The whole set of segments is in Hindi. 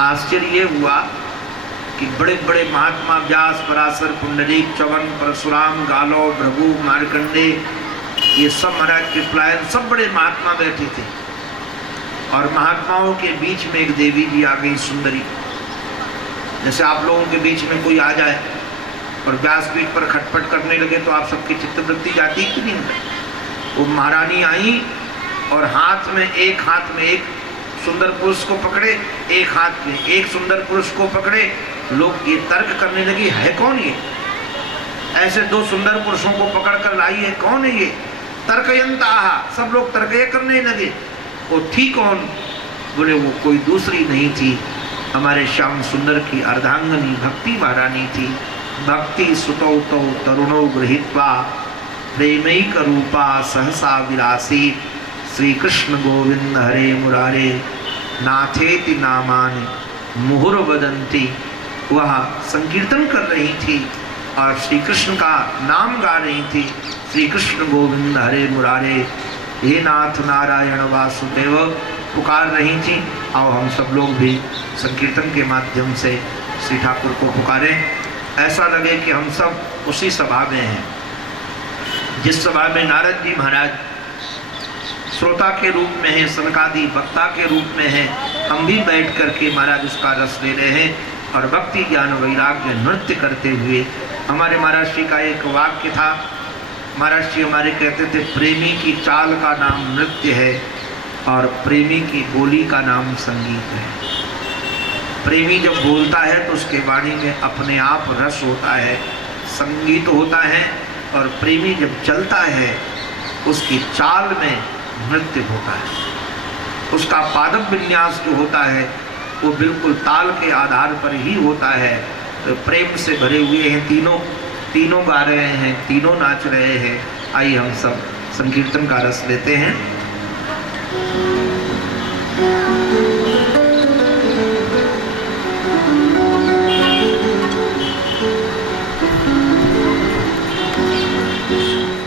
आश्चर्य ये हुआ कि बड़े बड़े महात्मा व्यास, पराशर, पुंडरीक, च्यवन, परशुराम, गालो, भृगु, मार्कंडे, ये सब महाराज कृपलायन, सब बड़े महात्मा बैठे थे। और महात्माओं के बीच में एक देवी जी आ गई, सुंदरी। जैसे आप लोगों के बीच में कोई आ जाए और व्यासपीठ पर खटपट करने लगे तो आप सबकी चित्तवृत्ति जाती कि नहीं? वो महारानी आई और हाथ में एक सुंदर पुरुष को पकड़े, एक हाथ में एक सुंदर पुरुष को पकड़े। लोग ये तर्क करने लगे, है कौन ये? ऐसे दो सुंदर पुरुषों को पकड़कर लाई है, कौन है ये? तर्कयंता, सब लोग तर्कय करने लगे। वो थी कौन? बोले वो कोई दूसरी नहीं थी, हमारे श्याम सुंदर की अर्धांगनी भक्ति महारानी थी। भक्ति सुतौ तौ तरुणौ गृहीत्वा प्रेमैक रूपा सहसा विलासी श्री कृष्ण गोविंद हरे मुरारे नाथेति नामानि मुहुर्वदन्ति। वह संकीर्तन कर रही थी और श्री कृष्ण का नाम गा रही थी, श्री कृष्ण गोविंद हरे मुरारे, हे नाथ नारायण वासुदेव पुकार रही थी। आओ हम सब लोग भी संकीर्तन के माध्यम से श्री ठाकुर को पुकारें। ऐसा लगे कि हम सब उसी सभा में हैं जिस सभा में नारद जी महाराज श्रोता के रूप में हैं, सनकादि वक्ता के रूप में हैं। हम भी बैठ करके महाराज उसका रस ले रहे हैं और भक्ति ज्ञान वैराग्य नृत्य करते हुए। हमारे महाराज श्री का एक वाक्य था, महाराज श्री हमारे कहते थे, प्रेमी की चाल का नाम नृत्य है और प्रेमी की बोली का नाम संगीत है। प्रेमी जब बोलता है तो उसके वाणी में अपने आप रस होता है, संगीत होता है, और प्रेमी जब चलता है उसकी चाल में नृत्य होता है। उसका पादप विन्यास जो होता है वो बिल्कुल ताल के आधार पर ही होता है। तो प्रेम से भरे हुए हैं तीनों गा रहे हैं, तीनों नाच रहे हैं। आइए हम सब संकीर्तन का रस लेते हैं।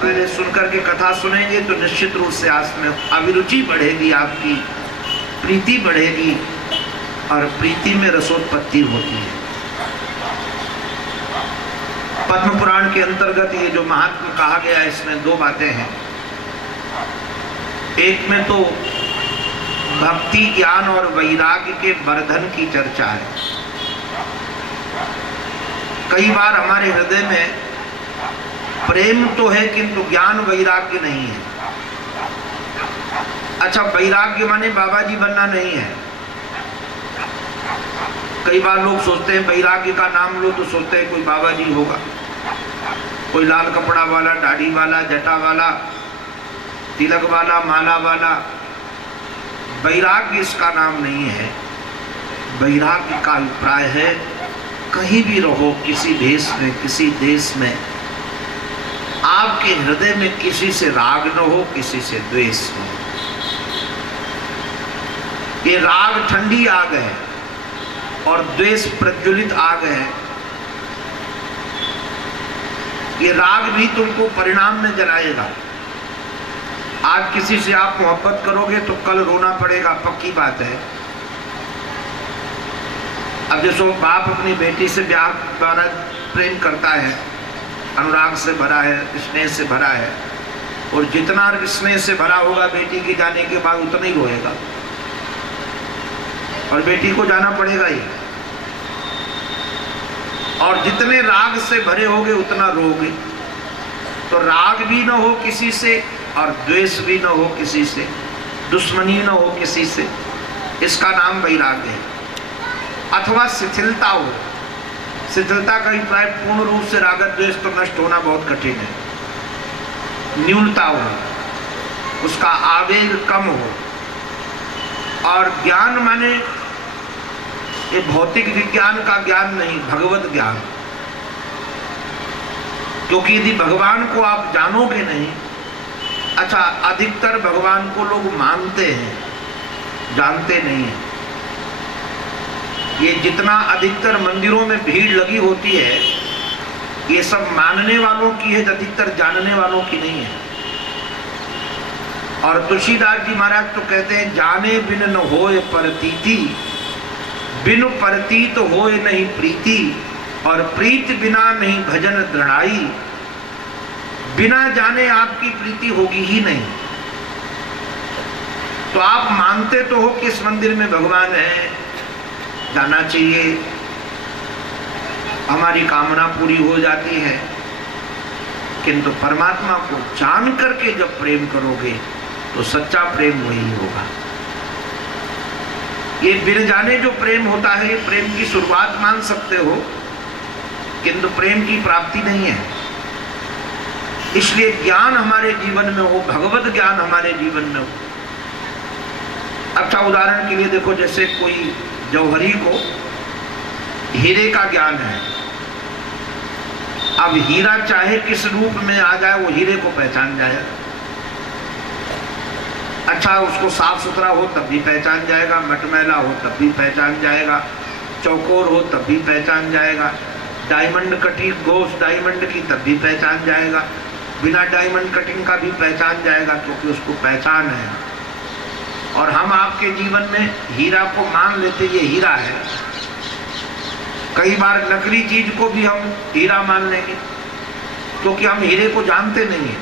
पहले सुनकर के कथा सुनेंगे तो निश्चित रूप से आज में अभिरुचि बढ़ेगी, आपकी प्रीति बढ़ेगी, और प्रीति में रसोत्पत्ति होती है। पद्म पुराण के अंतर्गत ये जो महात्म्य कहा गया है, इसमें दो बातें हैं। एक में तो भक्ति ज्ञान और वैराग्य के वर्धन की चर्चा है। कई बार हमारे हृदय में प्रेम तो है किंतु ज्ञान वैराग्य नहीं है। अच्छा, वैराग्य माने बाबा जी बनना नहीं है। कई बार लोग सोचते हैं वैराग्य का नाम लो तो सोचते हैं कोई बाबा जी होगा, कोई लाल कपड़ा वाला, दाढ़ी वाला, जटा वाला, तिलक वाला, माला वाला। वैराग्य इसका नाम नहीं है। वैराग्य का अभिप्राय है कहीं भी रहो, किसी भेष में, किसी देश में, आपके हृदय में किसी से राग न हो, किसी से द्वेष न हो। ये राग ठंडी आग है और द्वेष प्रज्वलित आग है। ये राग भी तुमको परिणाम में जलाएगा। आज किसी से आप मोहब्बत करोगे तो कल रोना पड़ेगा, पक्की बात है। अब जैसो बाप अपनी बेटी से प्यार द्वारा प्रेम करता है, अनुराग से भरा है, स्नेह से भरा है, और जितना स्नेह से भरा होगा बेटी के जाने के बाद उतना ही रोएगा, और बेटी को जाना पड़ेगा ही। और जितने राग से भरे होगे उतना रोगे। तो राग भी न हो किसी से और द्वेष भी न हो किसी से, दुश्मनी न हो किसी से, इसका नाम वैराग्य है। अथवा शिथिलता हो। शिथिलता का अभिप्राय पूर्ण रूप से राग द्वेष तो नष्ट होना बहुत कठिन है। न्यूनता हो, उसका आवेग कम हो। और ज्ञान माने ये भौतिक विज्ञान का ज्ञान नहीं, भगवत ज्ञान। क्योंकि यदि भगवान को आप जानोगे नहीं, अच्छा अधिकतर भगवान को लोग मानते हैं, जानते नहीं हैं। ये जितना अधिकतर मंदिरों में भीड़ लगी होती है, ये सब मानने वालों की है, अधिकतर जानने वालों की नहीं है। और तुलसीदास जी महाराज तो कहते हैं, जाने बिन न होए प्रतीति, बिनु परतीत होए नहीं प्रीति, और प्रीत बिना नहीं भजन दृढ़ाई। बिना जाने आपकी प्रीति होगी ही नहीं। तो आप मानते तो हो कि इस मंदिर में भगवान है, जाना चाहिए, हमारी कामना पूरी हो जाती है, किंतु परमात्मा को जान करके जब प्रेम करोगे तो सच्चा प्रेम वही होगा। ये बिन जाने जो प्रेम होता है, ये प्रेम की शुरुआत मान सकते हो, किंतु प्रेम की प्राप्ति नहीं है। इसलिए ज्ञान हमारे जीवन में हो, भगवत ज्ञान हमारे जीवन में हो। अच्छा उदाहरण के लिए देखो, जैसे कोई जौहरी को हीरे का ज्ञान है, अब हीरा चाहे किस रूप में आ जाए वो हीरे को पहचान जाएगा। अच्छा उसको साफ सुथरा हो तब भी पहचान जाएगा, मटमैला हो तब भी पहचान जाएगा, चौकोर हो तब भी पहचान जाएगा, डायमंड कटिंग गोश डायमंड की तब भी पहचान जाएगा, बिना डायमंड कटिंग का भी पहचान जाएगा, क्योंकि उसको पहचान है। और हम आपके जीवन में हीरा को मान लेते ये हीरा है, कई बार नकली चीज को भी हम हीरा मान लेंगे, क्योंकि हम हीरे को जानते नहीं है,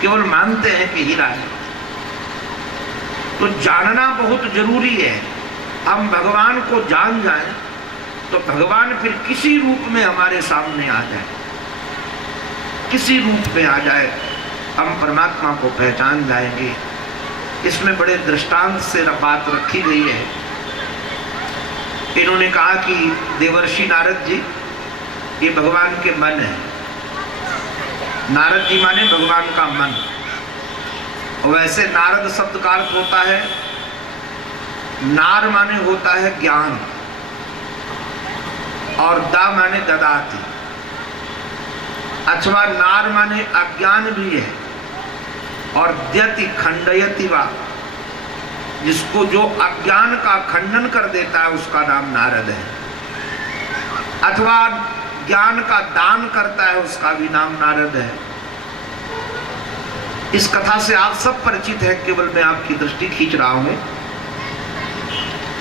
केवल मानते हैं कि हीरा है। तो जानना बहुत जरूरी है। हम भगवान को जान जाएं तो भगवान फिर किसी रूप में हमारे सामने आ जाए, किसी रूप में आ जाए, हम परमात्मा को पहचान जाएंगे। इसमें बड़े दृष्टांत से बात रखी गई है। इन्होंने कहा कि देवर्षि नारद जी ये भगवान के मन है। नारद जी माने भगवान का मन। वैसे नारद शब्द का अर्थ होता है, नार माने होता है ज्ञान, और दा माने ददाती। अथवा नार माने अज्ञान भी है, और द्यति खंडयति वा, जिसको जो अज्ञान का खंडन कर देता है उसका नाम नारद है। अथवा ज्ञान का दान करता है उसका भी नाम नारद है। इस कथा से आप सब परिचित है, केवल मैं आपकी दृष्टि खींच रहा हूं।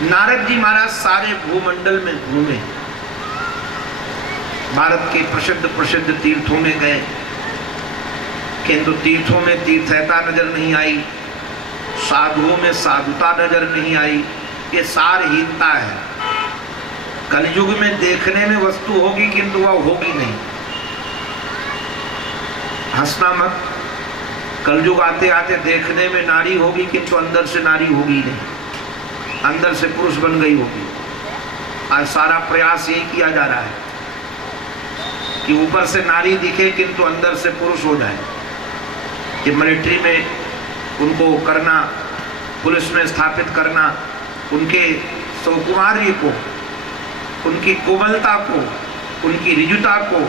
नारद जी महाराज सारे भूमंडल में घूमे, भारत के प्रसिद्ध प्रसिद्ध तीर्थों में गए, किंतु तीर्थों में तीर्थता नजर नहीं आई, साधुओं में साधुता नजर नहीं आई। ये सारहीनता है। कलयुग में देखने में वस्तु होगी किंतु वह होगी नहीं। हंसना मत, कलयुग आते आते देखने में नारी होगी किंतु अंदर से नारी होगी नहीं, अंदर से पुरुष बन गई होगी। आज सारा प्रयास यही किया जा रहा है कि ऊपर से नारी दिखे किंतु अंदर से पुरुष हो जाए। कि मिलिट्री में उनको करना, पुलिस में स्थापित करना, उनके सौकुमार्य को, उनकी कोमलता को, उनकी रिजुता को,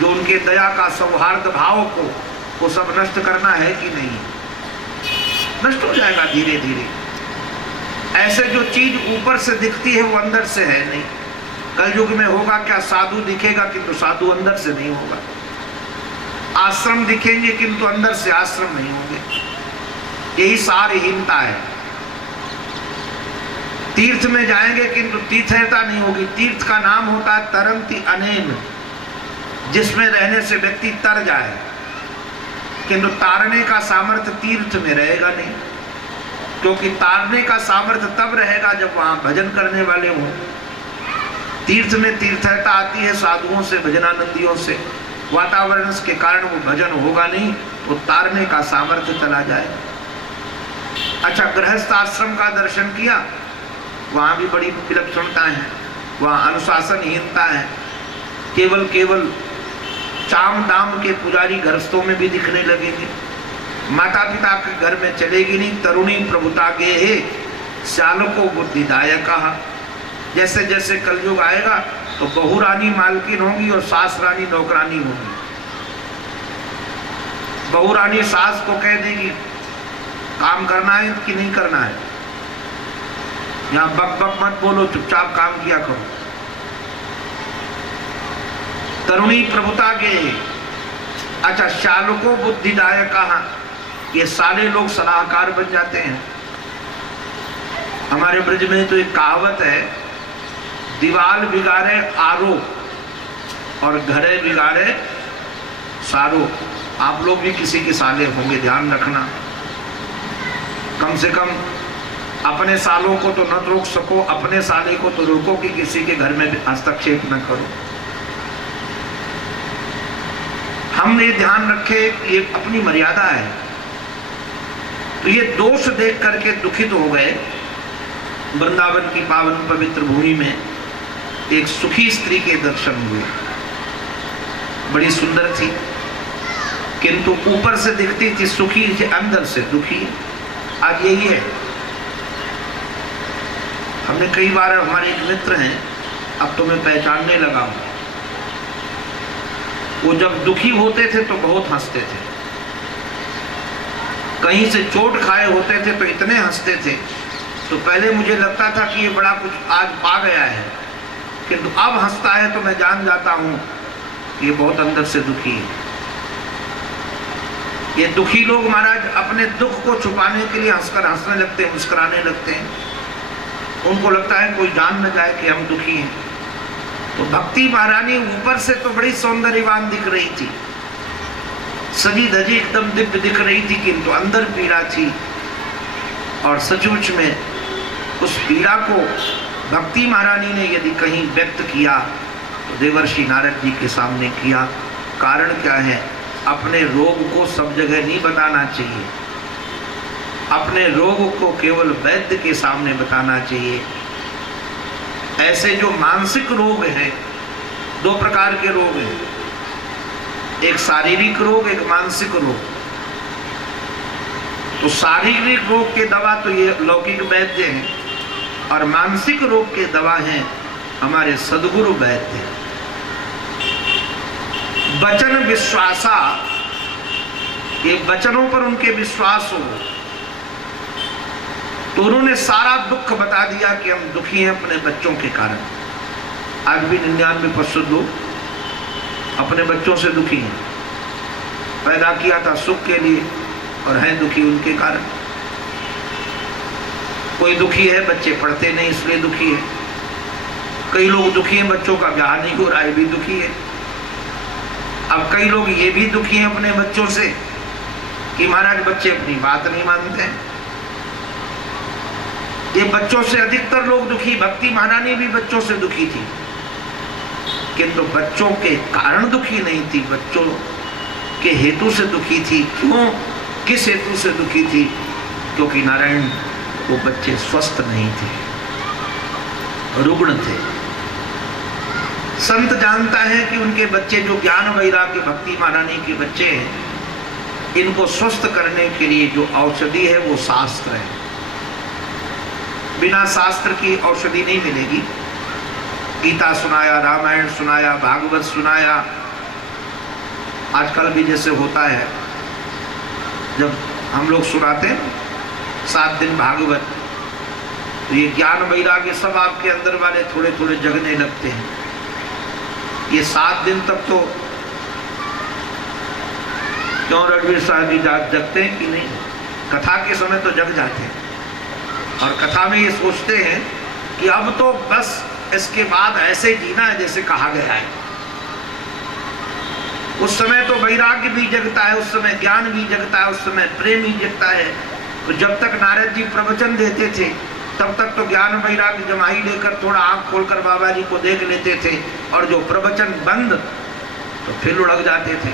जो उनके दया का सौहार्द भाव को, वो सब नष्ट करना है कि नहीं? नष्ट हो जाएगा धीरे धीरे। ऐसे जो चीज ऊपर से दिखती है वो अंदर से है नहीं। कलयुग में होगा क्या, साधु दिखेगा किंतु साधु अंदर से नहीं होगा। आश्रम दिखेंगे किंतु अंदर से आश्रम नहीं होंगे। यही सारहीनता है। तीर्थ में जाएंगे किंतु तीर्थता नहीं होगी। तीर्थ का नाम होता है तरंती अनेन, जिसमें रहने से व्यक्ति तर जाए, किंतु तारने का सामर्थ्य तीर्थ में रहेगा नहीं, क्योंकि तारने का सामर्थ्य तब रहेगा जब वहां भजन करने वाले हों। तीर्थ में तीर्थता आती है साधुओं से, भजनानंदियों से। वातावरण के कारण वो भजन होगा नहीं, वो तारने का सामर्थ्य चला जाए। अच्छा, गृहस्थ आश्रम का दर्शन किया, वहां भी बड़ी विलक्षणता है, वहां अनुशासनहीनता है। केवल चाम दाम के पुजारी गृहस्थों में भी दिखने लगेंगे। माता पिता के घर में चलेगी नहीं। तरुणी प्रभुता गे हे श्याल को बुद्धिदायक कहा। जैसे जैसे कलयुग आएगा तो बहू रानी मालकिन होगी और सास रानी नौकरानी होगी। बहू रानी सास को कह देगी काम करना है कि नहीं करना है, यहाँ बक बक मत बोलो, चुपचाप काम किया करो। तरुणी प्रभुता के। अच्छा, शालको बुद्धिदायक कहा, ये सारे लोग सलाहकार बन जाते हैं। हमारे ब्रज में तो एक कहावत है, दीवाल बिगाड़े आरो और घरे बिगाड़े सारो। आप लोग भी किसी के साले होंगे, ध्यान रखना। कम से कम अपने सालों को तो न रोक सको, अपने साले को तो रोको कि किसी के घर में हस्तक्षेप न करो। हम ये ध्यान रखे कि ये अपनी मर्यादा है। तो ये दोष देख करके दुखित हो गए। वृंदावन की पावन पवित्र भूमि में एक सुखी स्त्री के दर्शन हुए। बड़ी सुंदर थी, किंतु ऊपर से दिखती थी सुखी, अंदर से दुखी। आज यही है। हमने कई बार, हमारे एक मित्र हैं, अब तो मैं पहचानने लगा हूं, वो जब दुखी होते थे तो बहुत हंसते थे। कहीं से चोट खाए होते थे तो इतने हंसते थे। तो पहले मुझे लगता था कि ये बड़ा कुछ आज पा गया है, किंतु अब हंसता है तो मैं जान जाता हूं कि ये बहुत अंदर से दुखी है। ये दुखी लोग महाराज अपने दुख को छुपाने के लिए हंसने लगते हैं, मुस्कुराने लगते हैं। उनको लगता है कोई जान न जाए कि हम दुखी हैं। तो भक्ति महारानी ऊपर से तो बड़ी सौंदर्यवान दिख रही थी, सजी धजी एकदम दिव्य दिख रही थी, किंतु अंदर पीड़ा थी। और सचमुच में उस पीड़ा को भक्ति महारानी ने यदि कहीं व्यक्त किया तो देवर्षि नारद जी के सामने किया। कारण क्या है? अपने रोग को सब जगह नहीं बताना चाहिए, अपने रोग को केवल वैद्य के सामने बताना चाहिए। ऐसे जो मानसिक रोग हैं, दो प्रकार के रोग हैं, एक शारीरिक रोग, एक मानसिक रोग। तो शारीरिक रोग के दवा तो ये लौकिक वैद्य हैं, और मानसिक रोग के दवा हैं हमारे सद्गुरु वैद्य। वचन विश्वासा, ये वचनों पर उनके विश्वास हो तो उन्होंने सारा दुख बता दिया कि हम दुखी हैं अपने बच्चों के कारण। आज भी 99% लोग अपने बच्चों से दुखी हैं। पैदा किया था सुख के लिए और हैं दुखी उनके कारण। कोई दुखी है बच्चे पढ़ते नहीं इसलिए दुखी है। कई लोग दुखी हैं बच्चों का ब्याह नहीं हो रहा है, भी दुखी है। अब कई लोग ये भी दुखी हैं अपने बच्चों से कि महाराज बच्चे अपनी बात नहीं मानते हैं। ये बच्चों से अधिकतर लोग दुखी। भक्ति महारानी भी बच्चों से दुखी थी, किंतु बच्चों के कारण दुखी नहीं थी, बच्चों के हेतु से दुखी थी। क्यों? किस हेतु से दुखी थी? क्योंकि नारायण वो बच्चे स्वस्थ नहीं थे, रुग्ण थे। संत जानता है कि उनके बच्चे जो ज्ञान वैराग्य भक्ति महारानी के बच्चे हैं, इनको स्वस्थ करने के लिए जो औषधि है वो शास्त्र है। बिना शास्त्र की औषधि नहीं मिलेगी। गीता सुनाया, रामायण सुनाया, भागवत सुनाया। आजकल भी जैसे होता है, जब हम लोग सुनाते हैं 7 दिन भागवत, तो ये ज्ञान वैराग्य सब आपके अंदर वाले थोड़े थोड़े जगने लगते हैं। ये 7 दिन तक तो क्यों रणवीर साहब जी जगते हैं कि नहीं? कथा के समय तो जग जाते हैं, और कथा में ये सोचते हैं कि अब तो बस इसके बाद ऐसे जीना है जैसे कहा गया है। उस समय तो वैराग्य भी जगता है, उस समय ज्ञान भी जगता है, उस समय प्रेम ही जगता है। तो जब तक नारद जी प्रवचन देते थे तब तक तो ज्ञान वैराग्य जमाई लेकर थोड़ा आंख खोलकर बाबा जी को देख लेते थे, और जो प्रवचन बंद तो फिर लुढ़क जाते थे।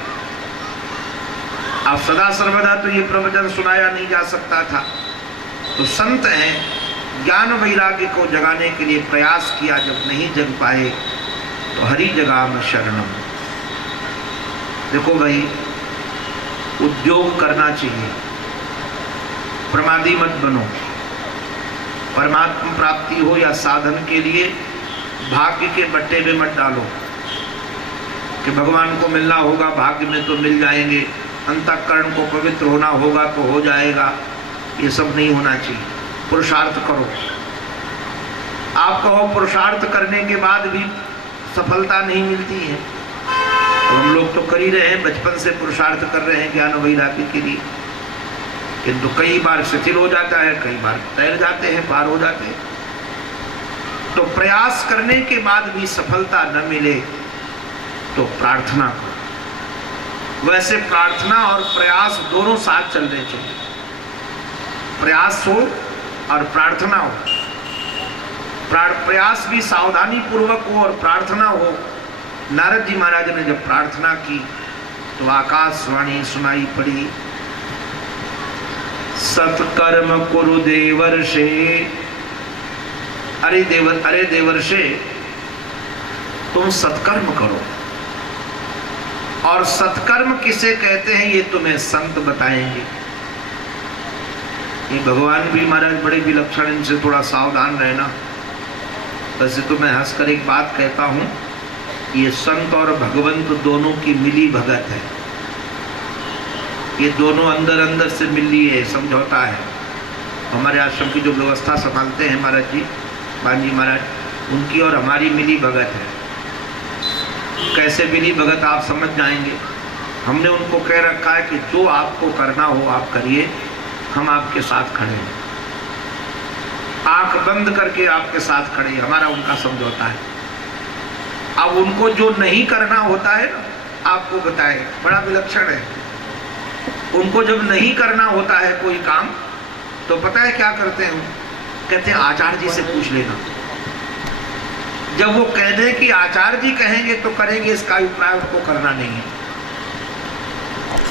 अब सदा सर्वदा तो ये प्रवचन सुनाया नहीं जा सकता था। तो संत हैं, ज्ञान वैराग्य को जगाने के लिए प्रयास किया, जब नहीं जग पाए तो हरि जगाम शरणम। देखो भाई, उद्योग करना चाहिए, प्रमादी मत बनो। परमात्मा प्राप्ति हो या साधन के लिए भाग्य के बट्टे में मत डालो कि भगवान को मिलना होगा, भाग्य में तो मिल जाएंगे, अंतःकरण को पवित्र होना होगा तो हो जाएगा। ये सब नहीं होना चाहिए। पुरुषार्थ करो। आप कहो पुरुषार्थ करने के बाद भी सफलता नहीं मिलती है, तो हम लोग तो कर ही रहे हैं, बचपन से पुरुषार्थ कर रहे हैं ज्ञान वैराग्य के लिए, किंतु कई बार शिथिल हो जाता है, कई बार तैर जाते हैं, पार हो जाते हैं। तो प्रयास करने के बाद भी सफलता न मिले तो प्रार्थना करो। वैसे प्रार्थना और प्रयास दोनों साथ चलने चाहिए। प्रयास हो और प्रार्थना हो, प्रयास भी सावधानी पूर्वक हो और प्रार्थना हो। नारद जी महाराज ने जब प्रार्थना की तो आकाशवाणी सुनाई पड़ी, सत्कर्म कुरु देवर्षे। अरे देवर्षे, तुम सत्कर्म करो। और सत्कर्म किसे कहते हैं ये तुम्हें संत बताएंगे। ये भगवान भी महाराज बड़े विलक्षण, इनसे थोड़ा सावधान रहना। वैसे तो मैं हंसकर एक बात कहता हूं, ये संत और भगवंत दोनों की मिली भगत है। ये दोनों अंदर अंदर से मिली है, समझौता है। हमारे आश्रम की जो व्यवस्था संभालते हैं महाराज जी, बांजी महाराज, उनकी और हमारी मिली भगत है। कैसे मिली भगत आप समझ जाएंगे। हमने उनको कह रखा है कि जो आपको करना हो आप करिए, हम आपके साथ खड़े हैं। आंख बंद करके आपके साथ खड़े, हमारा उनका समझौता है। अब उनको जो नहीं करना होता है ना, आपको बताए, बड़ा विलक्षण है। उनको जब नहीं करना होता है कोई काम, तो पता है क्या करते हैं? कहते हैं आचार्य जी से पूछ लेना। जब वो कह दे कि आचार्य जी कहेंगे तो करेंगे, इसका अभिप्राय उनको करना नहीं है।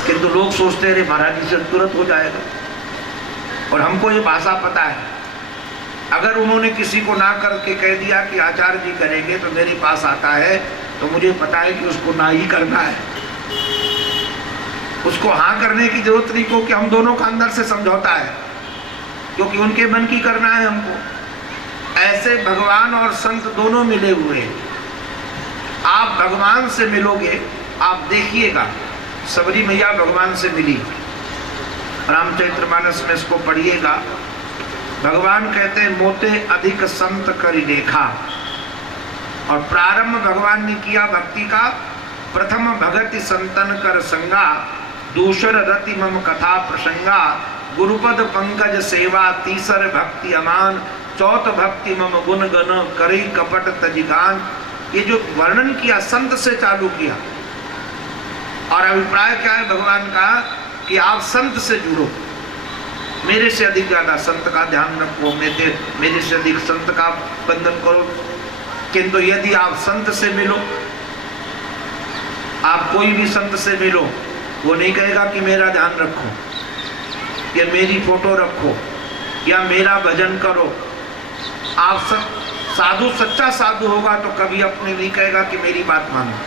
किंतु लोग सोचते हैं महाराज जी से तुरंत हो जाएगा। और हमको ये भाषा पता है, अगर उन्होंने किसी को ना करके कह दिया कि आचार्य जी करेंगे तो मेरे पास आता है, तो मुझे पता है कि उसको ना ही करना है। उसको हाँ करने की जरूरत नहीं, क्योंकि हम दोनों का अंदर से समझौता है, क्योंकि उनके मन की करना है हमको। ऐसे भगवान और संत दोनों मिले हुए हैं। आप भगवान से मिलोगे, आप देखिएगा, सबरी मैया भगवान से मिली। रामचरितमानस में इसको पढ़िएगा। भगवान कहते हैं मोते अधिक संत करि देखा। और प्रारंभ भगवान ने किया भक्ति का, प्रथम भगति संतन कर संगा, दूसर रति मम कथा प्रसंगा, गुरुपद पंकज सेवा, तीसर भक्ति अमान, चौथ भक्ति मम गुण गण करी कपट तजिगान। ये जो वर्णन किया संत से चालू किया। और अभिप्राय क्या है भगवान का कि आप संत से जुड़ो, मेरे से अधिक ज्यादा संत का ध्यान रखो, मेरे से अधिक संत का बंधन करो। किंतु यदि आप संत से मिलो, आप कोई भी संत से मिलो, वो नहीं कहेगा कि मेरा ध्यान रखो या मेरी फोटो रखो या मेरा भजन करो। आप साधु सच्चा साधु होगा तो कभी अपने नहीं कहेगा कि मेरी बात मानो।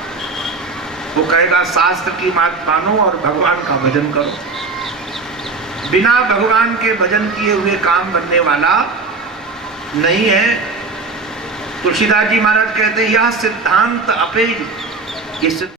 वो कहेगा शास्त्र की बात मानो और भगवान का भजन करो। बिना भगवान के भजन किए हुए काम बनने वाला नहीं है। तुलसीदास जी महाराज कहते हैं यह सिद्धांत अपेज, ये